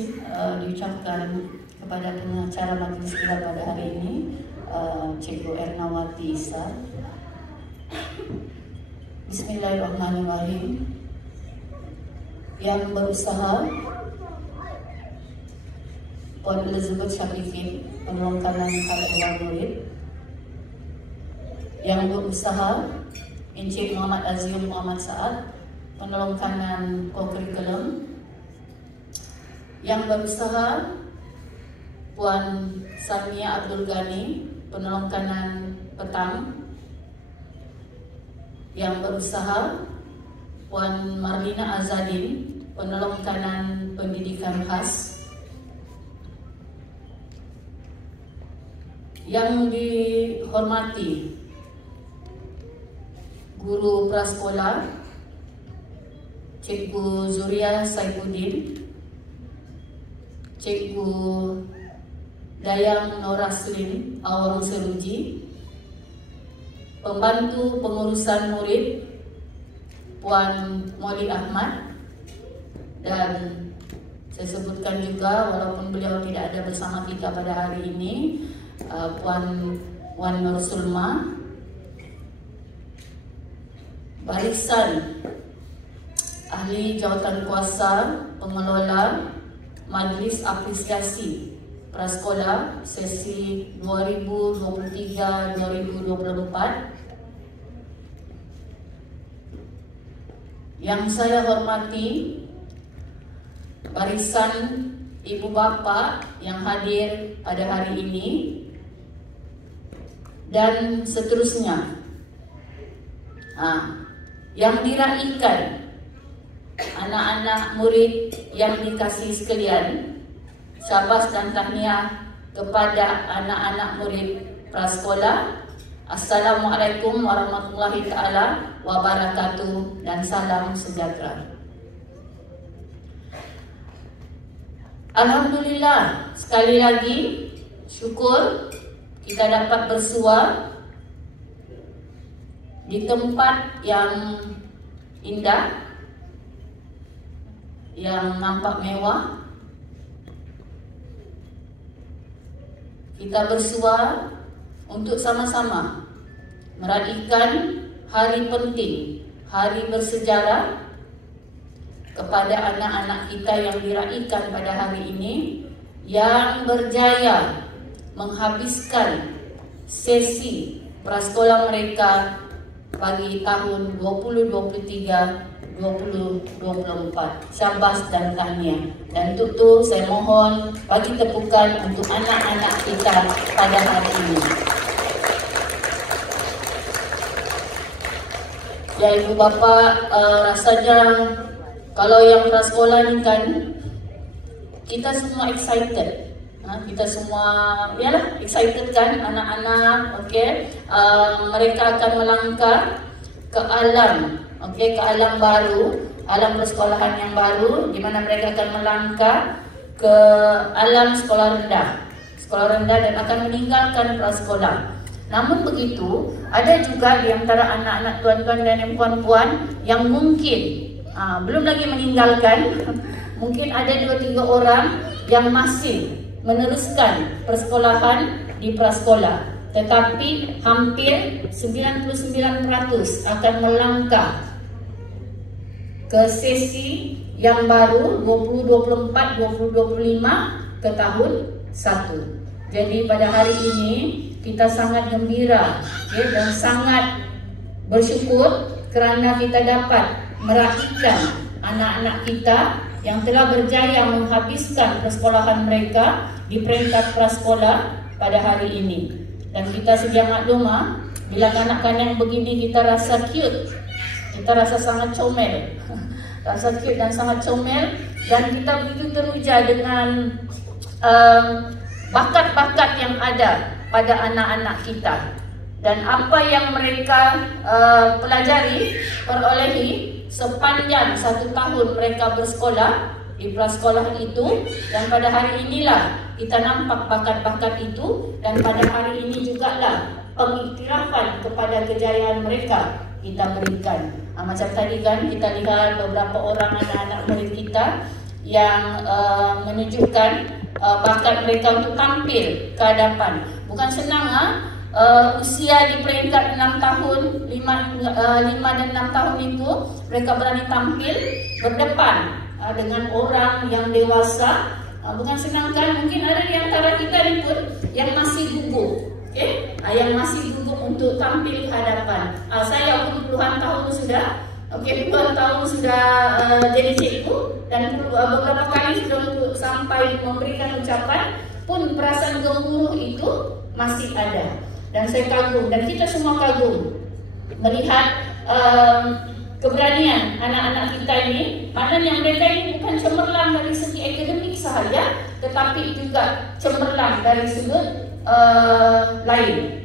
kasih diucapkan kepada pengacara majlis kita pada hari ini, Cikgu Ernawati Isa. Bismillahirrahmanirrahim. Yang berusaha Puan Elizabeth Syafiqin, penolong kanan Khalil Murid. Yang berusaha Encik Muhammad Azim Muhammad Saad, penolong kanan co-curriculum. Yang berusaha Puan Samia Abdul Ghani, penolong kanan petang. Yang berusaha Puan Marlina Azadin, penolong kanan pendidikan khas. Yang dihormati Guru Prasekolah Cikgu Zuria Saifuddin, Cikgu Dayang Noraslin Awang Seruji, Pembantu Pengurusan Murid Puan Molly Ahmad, dan saya sebutkan juga walaupun beliau tidak ada bersama kita pada hari ini, Puan Wan Nur Sulma, barisan ahli jawatan kuasa pengelola Majlis Apresiasi Prasekolah sesi 2023-2024. Yang saya hormati barisan ibu bapa yang hadir pada hari ini, dan seterusnya. Yang diraikan anak-anak murid yang dikasihi sekalian, syabas dan tahniah kepada anak-anak murid prasekolah. Assalamualaikum warahmatullahi taala wabarakatuh dan salam sejahtera. Alhamdulillah, sekali lagi syukur kita dapat bersua di tempat yang indah, yang nampak mewah. Kita bersua untuk sama-sama meraihkan hari penting, hari bersejarah kepada anak-anak kita yang diraihkan pada hari ini, yang berjaya menghabiskan sesi prasekolah mereka bagi tahun 2023-2024. Syabas dan tahniah. Dan untuk itu saya mohon bagi tepukan untuk anak-anak kita pada hari ini. Ya ibu bapa, rasanya kalau yang prasekolah ini kan kita semua excited. Kita semua excited kan, anak-anak, mereka akan melangkah ke alam, ke alam baru, alam persekolahan yang baru, di mana mereka akan melangkah ke alam sekolah rendah dan akan meninggalkan prasekolah. Namun begitu, ada juga di antara anak-anak tuan-tuan dan puan-puan yang mungkin belum lagi meninggalkan, mungkin ada 2-3 orang yang masih meneruskan persekolahan di prasekolah, tetapi hampir 99% akan melangkah ke sesi yang baru 2024-2025 ke tahun 1. Jadi pada hari ini kita sangat gembira dan sangat bersyukur kerana kita dapat meraihkan anak-anak kita yang telah berjaya menghabiskan persekolahan mereka di peringkat prasekolah pada hari ini. Dan kita sedia maklum, bila kanak-kanak begini kita rasa cute, kita rasa sangat comel, rasa cute dan sangat comel, dan kita begitu teruja dengan bakat-bakat yang ada pada anak-anak kita. Dan apa yang mereka perolehi sepanjang 1 tahun mereka bersekolah di prasekolah itu, dan pada hari inilah kita nampak bakat-bakat itu, dan pada hari ini jugalah pengiktirafan kepada kejayaan mereka kita berikan. Macam tadi kan kita lihat beberapa orang anak-anak murid kita yang menunjukkan bakat mereka untuk tampil ke hadapan. Bukan senang usia di peringkat 6 tahun, 5 dan 6 tahun itu mereka berani tampil berdepan dengan orang yang dewasa. Bukan senang kan? Mungkin ada di antara kita ni pun yang masih gugup, yang masih gugup untuk tampil ke hadapan. Saya pun puluhan tahun sudah, puluhan tahun sudah jadi cikgu, dan beberapa kali sudah untuk sampai memberikan ucapan pun perasaan gemuruh itu masih ada. Dan saya kagum, dan kita semua kagum melihat keberanian anak-anak kita ini. Maknanya mereka ini bukan cemerlang dari segi akademik sahaja, tetapi juga cemerlang dari sudut lain.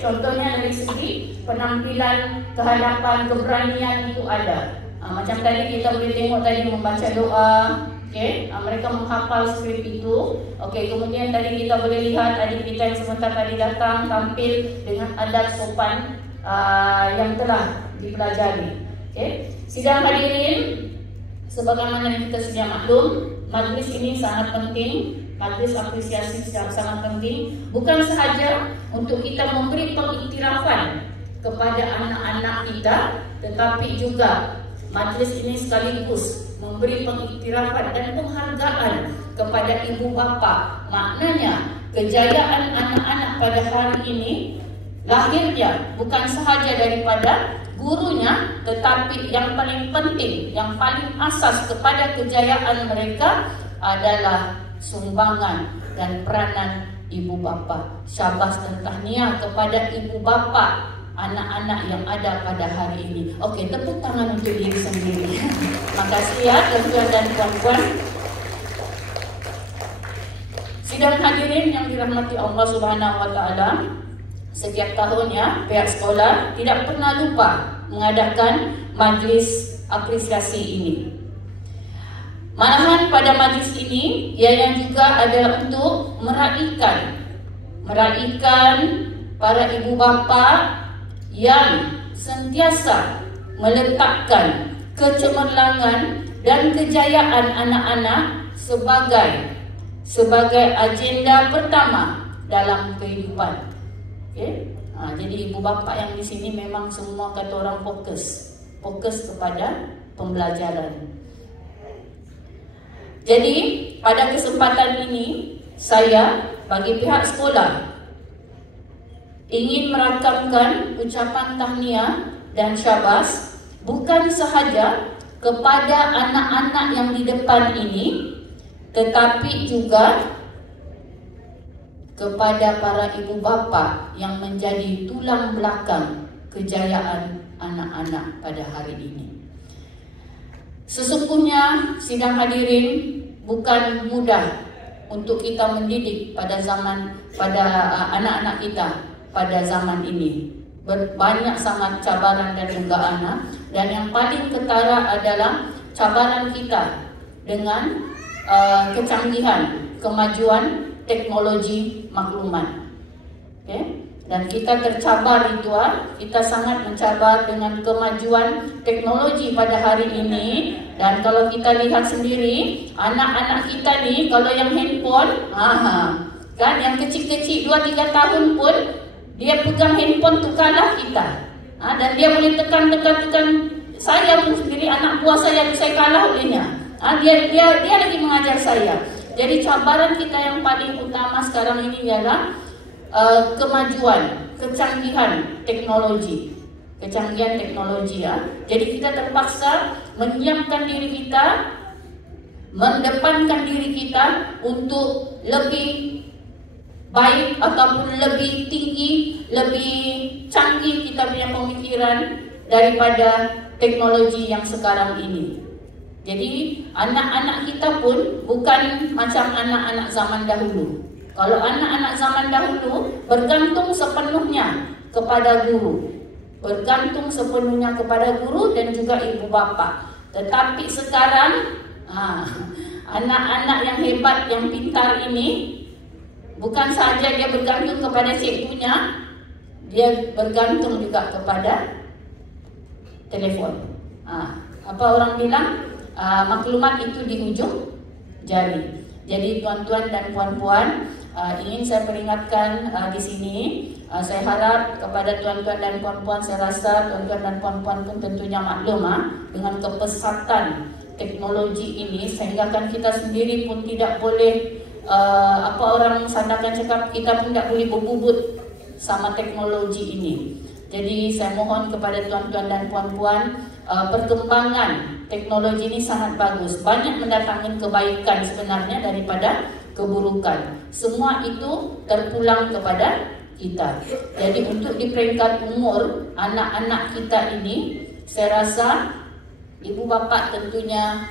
Contohnya dari segi penampilan kehadapan, keberanian itu ada. Macam tadi kita boleh tengok tadi membaca doa. Mereka menghafal skrip itu. Kemudian tadi kita boleh lihat adik kita yang sebentar tadi datang tampil dengan adab sopan yang telah dipelajari. Sidang hadirin, sebagaimana yang kita sedia maklum, majlis ini sangat penting. Majlis apresiasi sangat penting, bukan sahaja untuk kita memberi pengiktirafan kepada anak-anak kita, tetapi juga majlis ini sekaligus memberi pengiktirafan dan penghargaan kepada ibu bapa. Maknanya kejayaan anak-anak pada hari ini lahirnya bukan sahaja daripada gurunya, tetapi yang paling penting, yang paling asas kepada kejayaan mereka adalah sumbangan dan peranan ibu bapa. Syabas dan tahniah kepada ibu bapa anak-anak yang ada pada hari ini. Tepuk tangan untuk diri sendiri. Terima kasih ya tuan-tuan dan puan-puan. Sidang hadirin yang dirahmati Allah Subhanahu wa taala, setiap tahunnya pihak sekolah tidak pernah lupa mengadakan majlis apresiasi ini. Malahan pada majlis ini ianya juga adalah untuk meraihkan para ibu bapa yang sentiasa meletakkan kecemerlangan dan kejayaan anak-anak sebagai agenda pertama dalam kehidupan. Jadi ibu bapa yang di sini memang semua kata orang fokus kepada pembelajaran. Jadi pada kesempatan ini saya bagi pihak sekolah ingin merakamkan ucapan tahniah dan syabas bukan sahaja kepada anak-anak yang di depan ini, tetapi juga kepada para ibu bapa yang menjadi tulang belakang kejayaan anak-anak pada hari ini. Sesungguhnya sidang hadirin bukan mudah untuk kita mendidik pada anak-anak kita pada zaman ini. Banyak sangat cabaran dan dugaan, dan yang paling ketara adalah cabaran kita dengan kecanggihan, kemajuan teknologi maklumat. Dan kita tercabar itu, kita sangat mencabar dengan kemajuan teknologi pada hari ini. Dan kalau kita lihat sendiri, anak-anak kita ni kalau yang handphone, kan yang kecil-kecil 2-3 tahun pun dia pegang handphone tu kalah kita. Dan dia boleh tekan. Saya pun sendiri, anak buah saya kalah olehnya. Dia lagi mengajar saya. Jadi cabaran kita yang paling utama sekarang ini ialah kemajuan, kecanggihan teknologi. Jadi kita terpaksa menyiapkan diri kita, mendepankan diri kita untuk lebih baik ataupun lebih tinggi, lebih canggih kita punya pemikiran daripada teknologi yang sekarang ini. Jadi anak-anak kita pun bukan macam anak-anak zaman dahulu. Kalau anak-anak zaman dahulu bergantung sepenuhnya kepada guru, dan juga ibu bapa. Tetapi sekarang anak-anak yang hebat, yang pintar ini bukan saja dia bergantung kepada cikgunya, dia bergantung juga kepada telefon. Apa orang bilang? maklumat itu di ujung jari. Jadi tuan-tuan dan puan-puan, ingin saya peringatkan di sini, saya harap kepada tuan-tuan dan puan-puan, saya rasa tuan-tuan dan puan-puan pun tentunya maklum dengan kepesatan teknologi ini, sehingga kan kita sendiri pun tidak boleh apa orang sandakan cakap, kita pun tidak boleh berbubut sama teknologi ini. Jadi saya mohon kepada tuan-tuan dan puan-puan, perkembangan teknologi ini sangat bagus, banyak mendatangkan kebaikan sebenarnya daripada keburukan. Semua itu terpulang kepada kita. Jadi untuk di peringkat umur anak-anak kita ini, saya rasa ibu bapa tentunya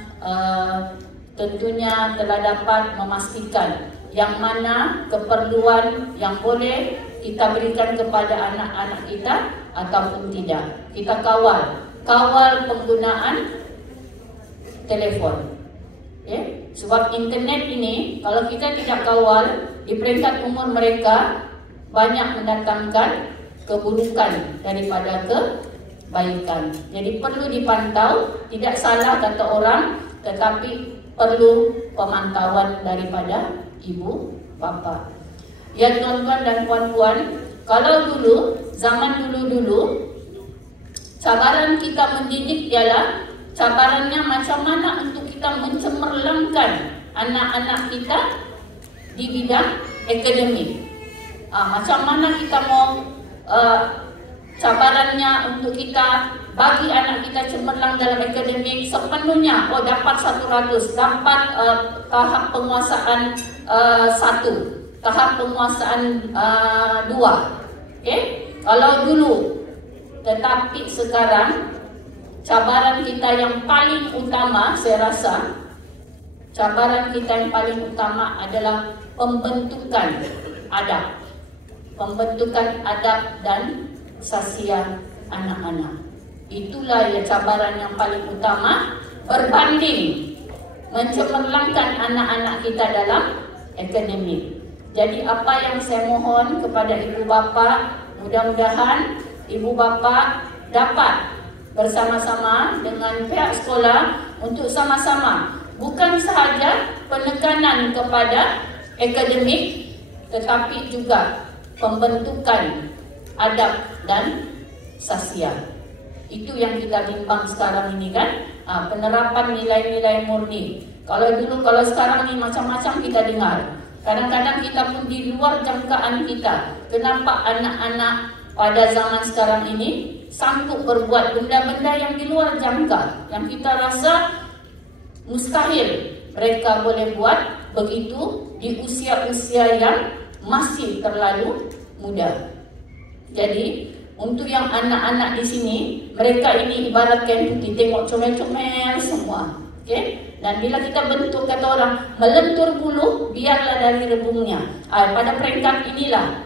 telah dapat memastikan yang mana keperluan yang boleh kita berikan kepada anak-anak kita ataupun tidak. Kita kawal penggunaan telefon. Sebab internet ini kalau kita tidak kawal, di peringkat umur mereka banyak mendatangkan keburukan daripada kebaikan. Jadi perlu dipantau, tidak salah kata orang, tetapi perlu pemantauan daripada ibu bapa. Ya tuan-tuan dan puan-puan, kalau dulu, zaman dulu, cabaran kita mendidik ialah cabarannya macam mana untuk kita mencemerlangkan anak-anak kita di bidang akademik. Macam mana kita mau cabarannya untuk kita bagi anak kita cemerlang dalam akademik sepenuhnya. Dapat 100, dapat tahap penguasaan 1, tahap penguasaan 2. Kalau dulu, tetapi sekarang cabaran kita yang paling utama, saya rasa cabaran kita yang paling utama adalah pembentukan adab. Pembentukan adab dan sasiah anak-anak. Itulah ya cabaran yang paling utama berbanding mencemerlangkan anak-anak kita dalam akademik. Jadi apa yang saya mohon kepada ibu bapa, mudah-mudahan ibu bapa dapat bersama-sama dengan pihak sekolah untuk sama-sama bukan sahaja penekanan kepada akademik, tetapi juga pembentukan adab dan sasiah. Itu yang kita bimbang sekarang ini kan, penerapan nilai-nilai murni. Kalau sekarang ni macam-macam kita dengar. Kadang-kadang kita pun di luar jangkaan kita. Kenapa anak-anak pada zaman sekarang ini sanggup berbuat benda-benda yang di luar jangka, yang kita rasa mustahil mereka boleh buat begitu di usia-usia yang masih terlalu muda. Jadi untuk yang anak-anak di sini, mereka ini ibaratkan putih, tengok comel-comel semua. Dan bila kita bentuk, kata orang, melentur bulu, biarlah dari rebungnya. Pada peringkat inilah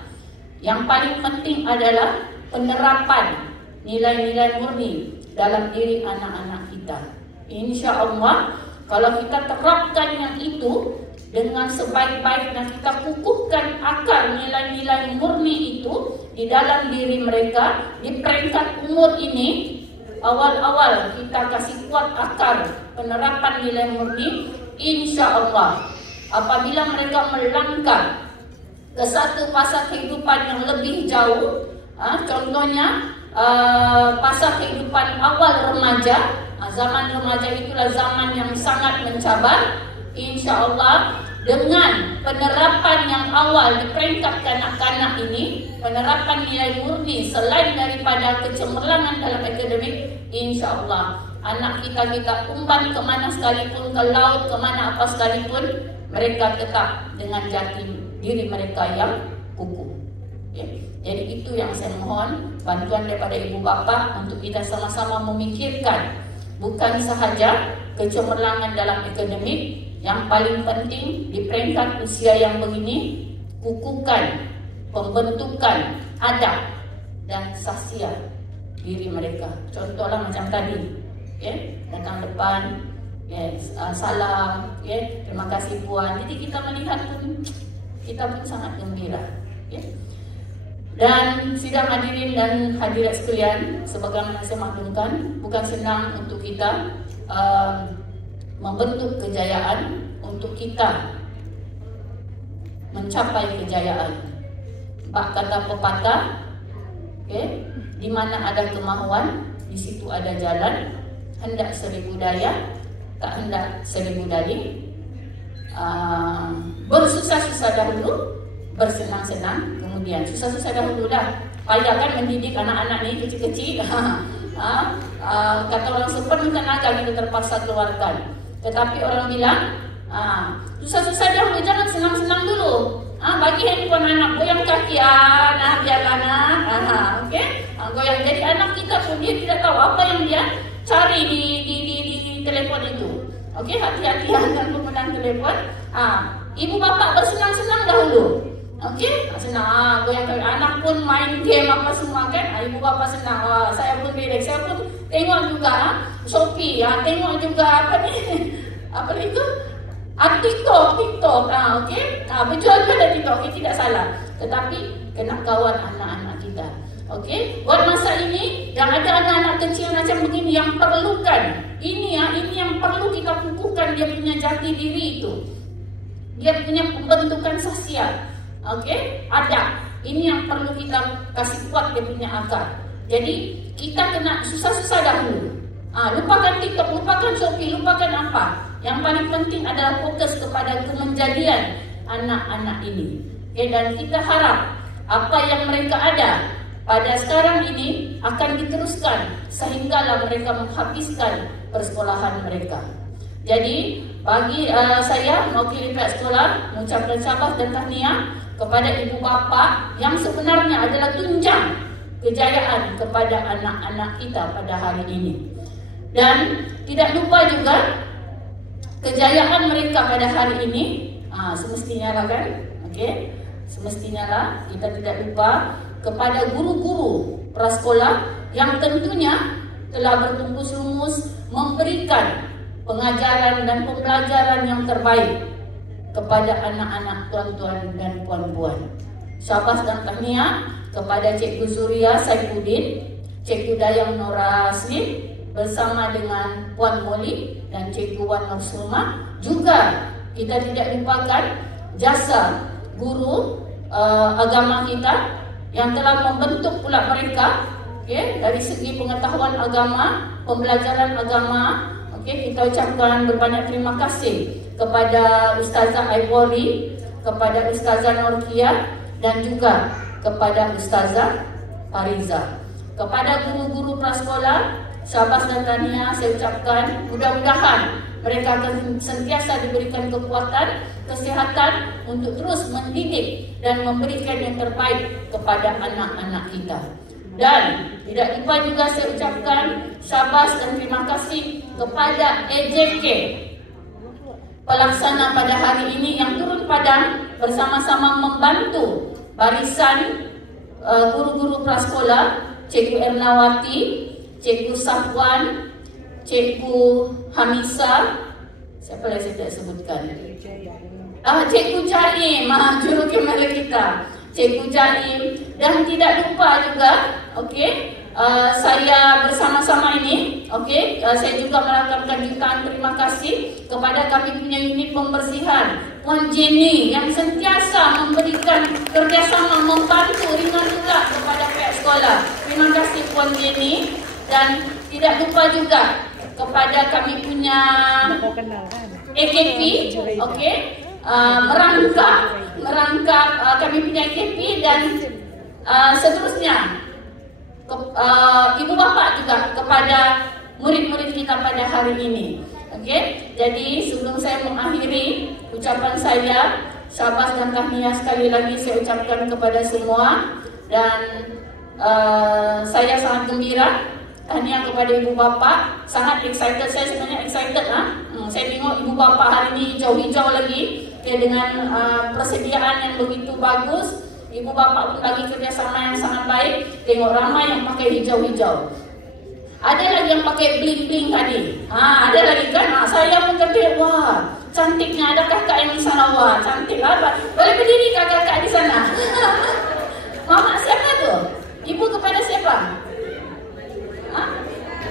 yang paling penting adalah penerapan nilai-nilai murni dalam diri anak-anak kita. Insya Allah, kalau kita terapkan yang itu dengan sebaik-baiknya, kita kukuhkan akar nilai-nilai murni itu di dalam diri mereka, di peringkat umur ini, awal-awal kita kasih kuat akar penerapan nilai murni, insya Allah apabila mereka melangkah ke satu fasa kehidupan yang lebih jauh, contohnya fasa kehidupan awal remaja, zaman remaja itulah zaman yang sangat mencabar. Insya Allah dengan penerapan yang awal di peringkat kanak-kanak ini, penerapan nilai murni selain daripada kecemerlangan dalam akademik, insya Allah anak kita umpan kemana sekalipun, ke laut, kemana apa sekalipun, mereka tetap dengan jati diri mereka yang kukuh. Jadi itu yang saya mohon bantuan daripada ibu bapa untuk kita sama-sama memikirkan, bukan sahaja kecemerlangan dalam akademik, yang paling penting di peringkat usia yang begini, kukuhkan pembentukan adab dan sasiah diri mereka. Contohlah macam tadi, datang depan, salam, terima kasih puan. Jadi kita melihat pun, kita pun sangat gembira. Dan sidang hadirin dan hadirat sekalian, sebagaimana saya maklumkan, bukan senang untuk kita membentuk kejayaan untuk kita mencapai kejayaan. Bak kata pepatah, okay, di mana ada kemahuan, di situ ada jalan. Hendak seribu daya, tak hendak seribu dalih. Bersusah-susah dahulu, bersenang-senang kemudian. Susah-susah dahulu dah. Payah kan mendidik anak-anak ni kecil-kecil. Kata orang sepenuh tenaga kita terpaksa keluarkan. Tetapi orang bilang, susah-susah dahulu, jangan senang-senang dulu. Bagi handphone anak, goyang kaki anak, biar anak, okay? Goyang. Jadi anak kita pun dia tidak tahu apa yang dia cari di telefon itu. Okey, hati-hati dengan penggunaan telefon. Ibu bapa bersenang-senang dahulu. Okey, senang. Goyang kaki. Anak pun main game apa semua kan. Ibu bapa senang. Saya pun relax. Saya pun tengok juga Shopee, tengok juga apa ni? Apa itu? TikTok. Okey. Berjual-jual dari TikTok. Okey, tidak salah. Tetapi kena kawan anak-anak kita. Okey, buat masa ini yang ada anak-anak kecil macam begini yang perlukan ini yang perlu kita kukuhkan dia punya jati diri itu. Dia punya pembentukan sosial. Okey, ada. Ini yang perlu kita kasih kuat dia punya akar. Jadi kita kena susah-susah dahulu. Lupakan TikTok, lupakan Shopee, lupakan apa. Yang paling penting adalah fokus kepada kemenjadian anak-anak ini. Okay, dan kita harap apa yang mereka ada pada sekarang ini akan diteruskan sehinggalah mereka menghabiskan persekolahan mereka. Jadi bagi saya mewakili pihak sekolah mengucapkan syabas dan tahniah kepada ibu bapa yang sebenarnya adalah tunjang kejayaan kepada anak-anak kita pada hari ini. Dan tidak lupa juga kejayaan mereka pada hari ini semestinya lah kan, okey, semestinya lah kita tidak lupa kepada guru-guru prasekolah yang tentunya telah bertungkus lumus memberikan pengajaran dan pembelajaran yang terbaik kepada anak-anak tuan-tuan dan puan-puan. Syabas dan tahniah kepada Cikgu Zuria Saifuddin, Cikgu Dayang Nora Aslim bersama dengan Puan Molly dan Cikgu Wan Nursulma. Juga kita tidak lupakan jasa guru agama kita yang telah membentuk pula mereka, okay, dari segi pengetahuan agama, pembelajaran agama. Okay, kita ucapkan berbanyak terima kasih kepada Ustazah Ivory, kepada Ustazah Norkia dan juga kepada Ustazah Fariza. Kepada guru-guru prasekolah, syabas dan tahniah saya ucapkan. Mudah-mudahan mereka akan sentiasa diberikan kekuatan, kesihatan untuk terus mendidik dan memberikan yang terbaik kepada anak-anak kita. Dan tidak lupa juga saya ucapkan syabas dan terima kasih kepada EJK pelaksana pada hari ini yang turun padang bersama-sama membantu barisan guru-guru prasekolah, Cikgu Ernawati, Cikgu Safwan, Cikgu Hamisa, siapa lagi saya tak sebutkan? Cikgu Jaim, juru kamera kita, Cikgu Jaim, dan tidak lupa juga, okey, saya bersama-sama ini, okey, saya juga melakukan jutaan terima kasih kepada kami punya unit pembersihan, Puan Jenny yang sentiasa memberikan kerjasama membantu ringan pula kepada pihak sekolah. Terima kasih Puan Jenny. Dan tidak lupa juga kepada kami punya AKP, okey, merangkap kami punya AKP dan seterusnya ibu bapa juga kepada murid-murid kita pada hari ini. Okey, jadi sebelum saya mengakhiri ucapan saya, syabas dan tahniah sekali lagi saya ucapkan kepada semua. Dan saya sangat gembira. Tahniah kepada ibu bapa, sangat excited. Saya sebenarnya excited saya tengok ibu bapa hari ini hijau-hijau lagi, dengan persediaan yang begitu bagus. Ibu bapa pun lagi kerjasama yang sangat baik. Tengok ramai yang pakai hijau-hijau. Ada lagi yang pakai bling-bling tadi. Ada lagi kan? Saya pun kata, wah, cantiknya. Ada kakak yang di sana, wah, cantik lah. Boleh berdiri kakak-kakak di sana? Mama siapa tu? Ibu kepada siapa?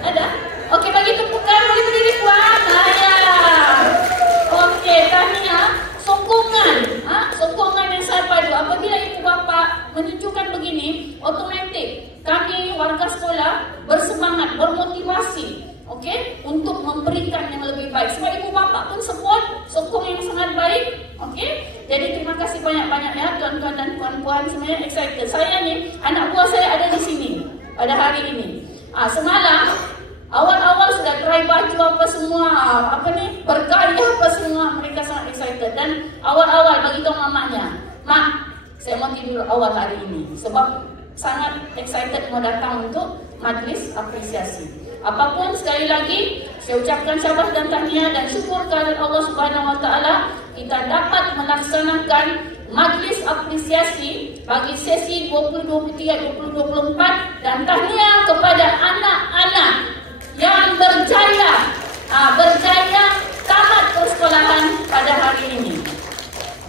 Ada? Okey, bagi tepukan, boleh berdiri puan. Ya. otomatik kami warga sekolah bersemangat, bermotivasi, okey, untuk memberikan yang lebih baik. Sebab ibu bapa pun support, sokong yang sangat baik, okey. Jadi terima kasih banyak-banyak ya tuan-tuan dan puan-puan, sebenarnya excited. Saya ni, anak buah saya ada di sini pada hari ini. Semalam awal-awal sudah try baju apa semua, bergaya apa semua, mereka sangat excited. Dan awal-awal bagi tahu mamanya, "Mak, saya mau tidur awal hari ini." Sebab sangat excited mau datang untuk majlis apresiasi. Apapun, sekali lagi saya ucapkan syabas dan tahniah dan syukur kepada Allah Subhanahu Wa Taala kita dapat melaksanakan majlis apresiasi bagi sesi 2023-2024 dan tahniah kepada anak-anak yang berjaya tamat persekolahan pada hari ini.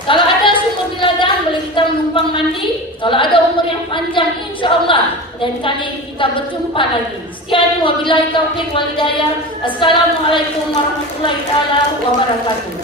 Kalau ada sumur di ladang, boleh kita menumpang mandi. Kalau ada umur yang panjang, insya-Allah dan kali kita berjumpa lagi. Sekian, wabillahi taufiq wal hidayah. Assalamualaikum warahmatullahi taala wabarakatuh.